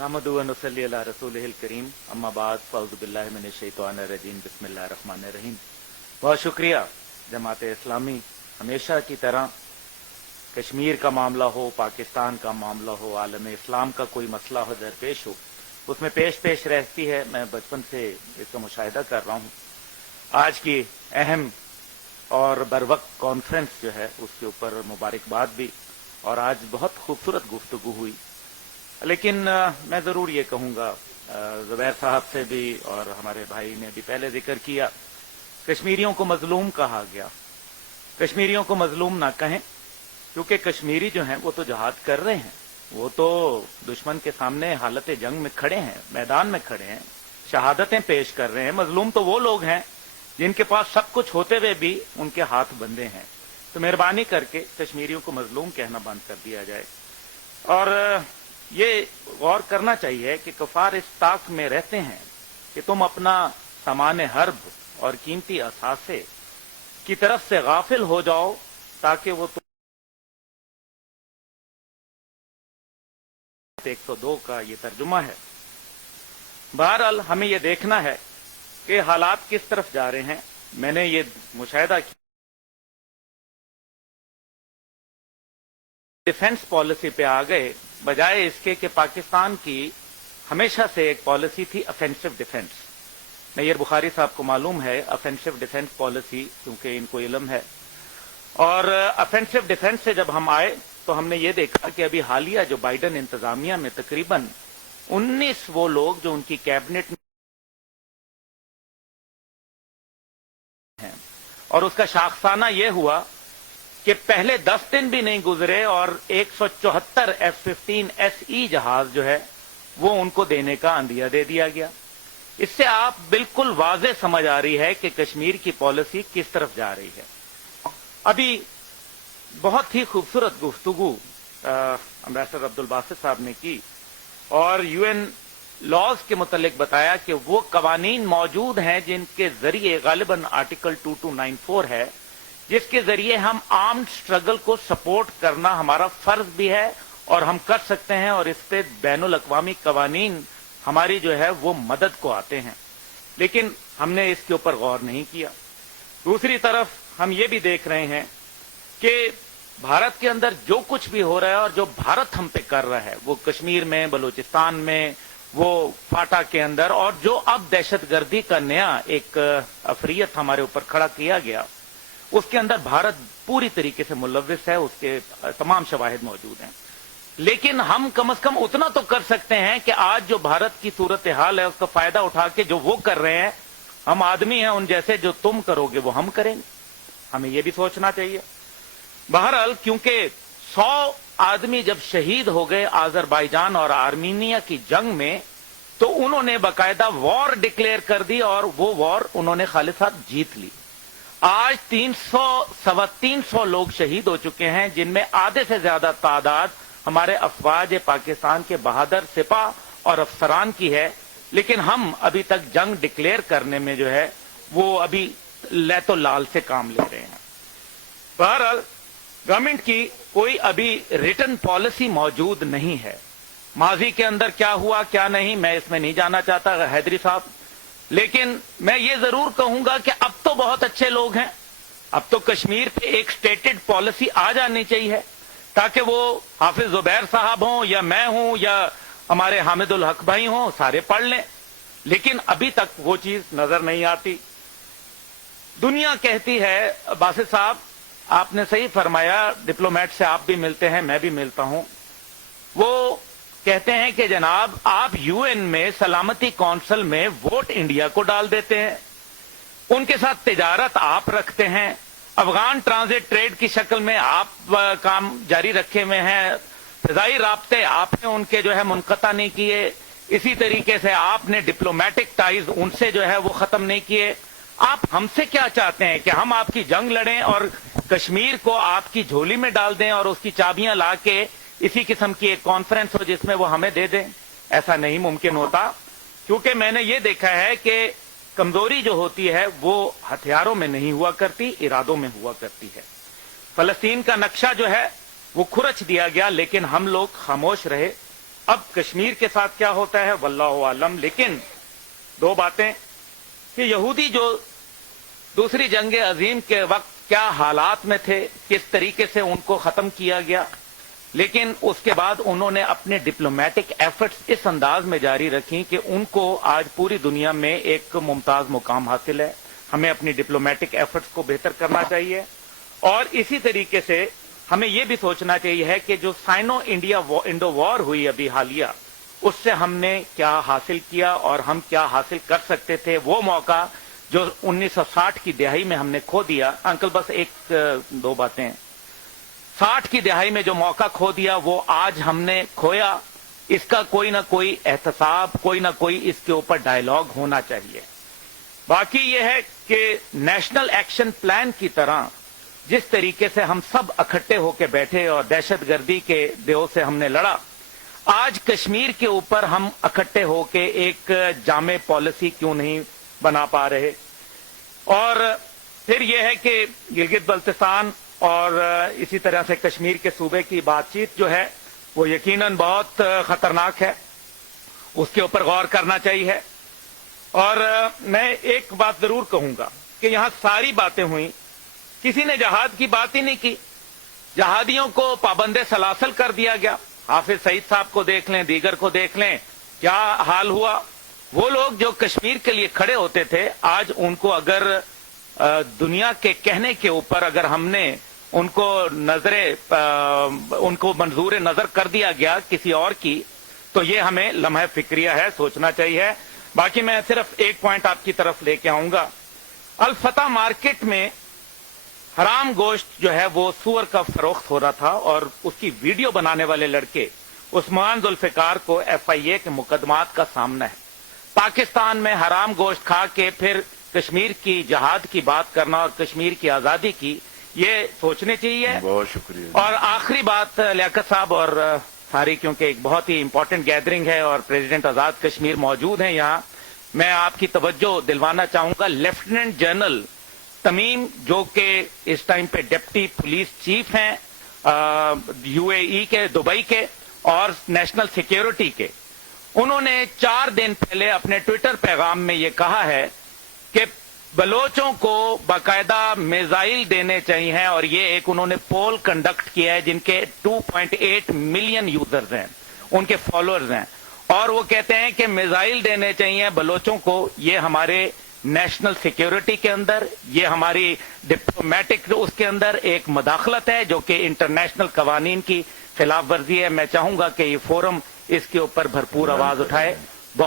नहमदु व नसल्ली अला रसूलिहिल करीम अम्मा बाद फ़अऊज़ु बिल्लाहि मिनश शैतानिर रजीम बिस्मिल्लाहिर रहमानिर रहीम। बहुत शुक्रिया जमात इस्लामी। हमेशा की तरह कश्मीर का मामला हो, पाकिस्तान का मामला हो, आलम इस्लाम का कोई मसला हो, दरपेश हो, उसमें पेश रहती है। मैं बचपन से इसका मुशाहिदा कर रहा हूँ। आज की अहम और बरवक्त कॉन्फ्रेंस जो है उसके ऊपर मुबारकबाद भी, और आज बहुत खूबसूरत गुफ्तगू हुई। लेकिन मैं ज़रूर ये कहूँगा, ज़ुबैर साहब से भी और हमारे भाई ने भी पहले जिक्र किया, कश्मीरियों को मजलूम कहा गया। कश्मीरियों को मजलूम ना कहें, क्योंकि कश्मीरी जो हैं वो तो जहाद कर रहे हैं, वो तो दुश्मन के सामने हालत जंग में खड़े हैं, मैदान में खड़े हैं, शहादतें पेश कर रहे हैं। मजलूम तो वो लोग हैं जिनके पास सब कुछ होते हुए भी उनके हाथ बंधे हैं। तो मेहरबानी करके कश्मीरियों को मजलूम कहना बंद कर दिया जाए। और ये गौर करना चाहिए कि कफार इस ताक में रहते हैं कि तुम अपना सामान हर्ब और कीमती असासे की तरफ से गाफिल हो जाओ, ताकि वो 102 का ये तर्जुमा है। बहरहाल हमें ये देखना है कि हालात किस तरफ जा रहे हैं। मैंने ये मुशाहिदा किया, डिफेंस पॉलिसी पे आ गए, बजाय इसके कि पाकिस्तान की हमेशा से एक पॉलिसी थी ऑफेंसिव डिफेंस। नैयर बुखारी साहब को मालूम है ऑफेंसिव डिफेंस पॉलिसी, क्योंकि इनको इल्म है। और ऑफेंसिव डिफेंस से जब हम आए तो हमने ये देखा कि अभी हालिया जो बाइडन इंतजामिया में तकरीबन 19 वो लोग जो उनकी कैबिनेट में हैं, और उसका शाखसाना ये हुआ कि पहले 10 दिन भी नहीं गुजरे और 174 F-15SE जहाज जो है वो उनको देने का अंदिया दे दिया गया। इससे आप बिल्कुल वाज़ेह समझ आ रही है कि कश्मीर की पॉलिसी किस तरफ जा रही है। अभी बहुत ही खूबसूरत गुफ्तगू एम्बेसडर अब्दुल बासित साहब ने की, और यूएन लॉज के मुतालिक बताया कि वो कवानीन मौजूद हैं जिनके जरिए गालिबन आर्टिकल 2294 है, जिसके जरिए हम आर्म्ड स्ट्रगल को सपोर्ट करना हमारा फर्ज भी है और हम कर सकते हैं, और इस पे बैनुल अक़वामी कवानीन हमारी जो है वो मदद को आते हैं। लेकिन हमने इसके ऊपर गौर नहीं किया। दूसरी तरफ हम ये भी देख रहे हैं कि भारत के अंदर जो कुछ भी हो रहा है और जो भारत हम पे कर रहा है, वो कश्मीर में, बलूचिस्तान में, वो फाटा के अंदर, और जो अब दहशतगर्दी का नया एक अफरियत हमारे ऊपर खड़ा किया गया, उसके अंदर भारत पूरी तरीके से मुलव्विस है, उसके तमाम शवाहिद मौजूद हैं। लेकिन हम कम से कम उतना तो कर सकते हैं कि आज जो भारत की सूरत हाल है उसका फायदा उठा के जो वो कर रहे हैं, हम आदमी हैं उन जैसे, जो तुम करोगे वो हम करेंगे। हमें ये भी सोचना चाहिए। बहरहाल क्योंकि 100 आदमी जब शहीद हो गए आजरबाईजान और आर्मीनिया की जंग में, तो उन्होंने बाकायदा वॉर डिक्लेयर कर दी, और वो वॉर उन्होंने खालिसात जीत ली। आज 300-325 लोग शहीद हो चुके हैं, जिनमें आधे से ज्यादा तादाद हमारे अफवाज पाकिस्तान के बहादुर सिपाह और अफसरान की है। लेकिन हम अभी तक जंग डिक्लेयर करने में जो है वो अभी लैतो लाल से काम ले रहे हैं। बहरहाल गवर्नमेंट की कोई अभी रिटन पॉलिसी मौजूद नहीं है। माजी के अंदर क्या हुआ क्या नहीं मैं इसमें नहीं जाना चाहता हैदरी साहब, लेकिन मैं ये जरूर कहूंगा कि अब तो बहुत अच्छे लोग हैं। अब तो कश्मीर पे एक स्टेटेड पॉलिसी आ जानी चाहिए, ताकि वो हाफिज ज़ुबैर साहब हों या मैं हूं या हमारे हामिदुल हक भाई हों, सारे पढ़ लें। लेकिन अभी तक वो चीज नजर नहीं आती। दुनिया कहती है, बासित साहब आपने सही फरमाया, डिप्लोमेट से आप भी मिलते हैं, मैं भी मिलता हूं, वो कहते हैं कि जनाब आप यूएन में सलामती काउंसिल में वोट इंडिया को डाल देते हैं, उनके साथ तिजारत आप रखते हैं, अफगान ट्रांजिट ट्रेड की शक्ल में आप काम जारी रखे हुए हैं, फिजाई राब्ते आपने उनके जो है मुनक़ता नहीं किए, इसी तरीके से आपने डिप्लोमेटिक टाइज उनसे जो है वो खत्म नहीं किए। आप हमसे क्या चाहते हैं कि हम आपकी जंग लड़ें और कश्मीर को आपकी झोली में डाल दें और उसकी चाबियां ला के इसी किस्म की एक कॉन्फ्रेंस हो जिसमें वो हमें दे दें? ऐसा नहीं मुमकिन होता, क्योंकि मैंने ये देखा है कि कमजोरी जो होती है वो हथियारों में नहीं हुआ करती, इरादों में हुआ करती है। फलस्तीन का नक्शा जो है वो खुरच दिया गया, लेकिन हम लोग खामोश रहे اب کشمیر کے ساتھ کیا ہوتا ہے واللہ عالم. لیکن دو باتیں کہ یہودی جو دوسری جنگ عظیم کے وقت کیا حالات میں تھے, کس طریقے سے ان کو ختم کیا گیا, لیکن اس کے بعد انہوں نے اپنے ڈپلومیٹک ایفرٹس اس انداز میں جاری رکھی کہ ان کو آج پوری دنیا میں ایک ممتاز مقام حاصل ہے. ہمیں اپنی ڈپلومیٹک ایفرٹس کو بہتر کرنا چاہیے, اور اسی طریقے سے ہمیں یہ بھی سوچنا چاہیے ہے کہ جو سائنو انڈو وار ہوئی ابھی حالیہ, اس سے ہم نے کیا حاصل کیا اور ہم کیا حاصل کر سکتے تھے. وہ موقع جو 1960 کی دہائی میں ہم نے کھو دیا, انکل بس ایک دو باتیں, 60 کی دہائی میں جو موقع کھو دیا وہ آج ہم نے کھویا. اس کا کوئی نہ کوئی احتساب, کوئی نہ کوئی اس کے اوپر ڈائیلاگ ہونا چاہیے. باقی یہ ہے کہ نیشنل ایکشن پلان کی طرح جس طریقے سے ہم سب اکٹھے ہو کے بیٹھے اور دہشت گردی کے دیو سے ہم نے لڑا, آج کشمیر کے اوپر ہم اکٹھے ہو کے ایک جامع پالیسی کیوں نہیں بنا پا رہے. اور پھر یہ ہے کہ گلگت بلتستان اور اسی طرح سے کشمیر کے صوبے کی بات چیت جو ہے وہ یقیناً بہت خطرناک ہے, اس کے اوپر غور کرنا چاہیے. اور میں ایک بات ضرور کہوں گا کہ یہاں ساری باتیں ہوئیں, کسی نے جہاد کی بات ہی نہیں کی. جہادیوں کو پابند سلاسل کر دیا گیا. حافظ سعید صاحب کو دیکھ لیں, دیگر کو دیکھ لیں, کیا حال ہوا. وہ لوگ جو کشمیر کے لیے کھڑے ہوتے تھے, آج ان کو اگر دنیا کے کہنے کے اوپر اگر ہم نے ان کو منظور نظر کر دیا گیا کسی اور کی, تو یہ ہمیں لمحہ فکریہ ہے, سوچنا چاہیے. باقی میں صرف ایک پوائنٹ آپ کی طرف لے کے آؤں گا. الفتح مارکیٹ میں حرام گوشت جو ہے وہ سور کا فروخت ہو رہا تھا, اور اس کی ویڈیو بنانے والے لڑکے عثمان ذوالفقار کو ایف آئی اے کے مقدمات کا سامنا ہے. پاکستان میں حرام گوشت کھا کے پھر کشمیر کی جہاد کی بات کرنا اور کشمیر کی آزادی کی, یہ سوچنے چاہیے. بہت شکریہ. اور آخری بات لیاقت صاحب اور ساری, کیونکہ ایک بہت ہی امپورٹنٹ گیدرنگ ہے اور پریزیڈنٹ آزاد کشمیر موجود ہیں یہاں, میں آپ کی توجہ دلوانا چاہوں گا. لیفٹیننٹ جنرل تمیم جو کہ اس ٹائم پہ ڈپٹی پولیس چیف ہیں یو اے ای کے, دبئی کے, اور نیشنل سیکیورٹی کے, انہوں نے 4 دن پہلے اپنے ٹویٹر پیغام میں یہ کہا ہے کہ بلوچوں کو باقاعدہ میزائل دینے چاہیے, اور یہ ایک انہوں نے پول کنڈکٹ کیا ہے جن کے 2.8 ملین یوزرز ہیں, ان کے فالوورز ہیں, اور وہ کہتے ہیں کہ میزائل دینے چاہیے بلوچوں کو. یہ ہمارے نیشنل سیکیورٹی کے اندر, یہ ہماری ڈپلومیٹک اس کے اندر ایک مداخلت ہے جو کہ انٹرنیشنل قوانین کی خلاف ورزی ہے. میں چاہوں گا کہ یہ فورم اس کے اوپر بھرپور آواز اٹھائے.